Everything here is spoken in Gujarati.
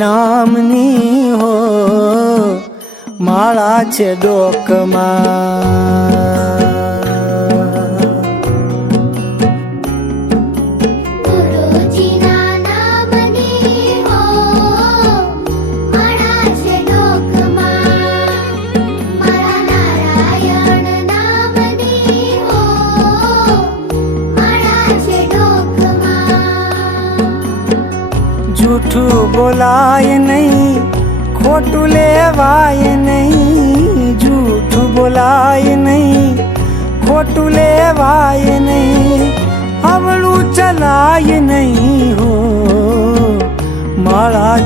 નામની હો માળા છે ડોકમાં। જૂઠું બોલાય નહીં, ખોટું લેવાય નહીં, જૂઠું બોલાય નહીં, ખોટું લેવાય નહીં, હવળું ચલાય નહીં હો માળા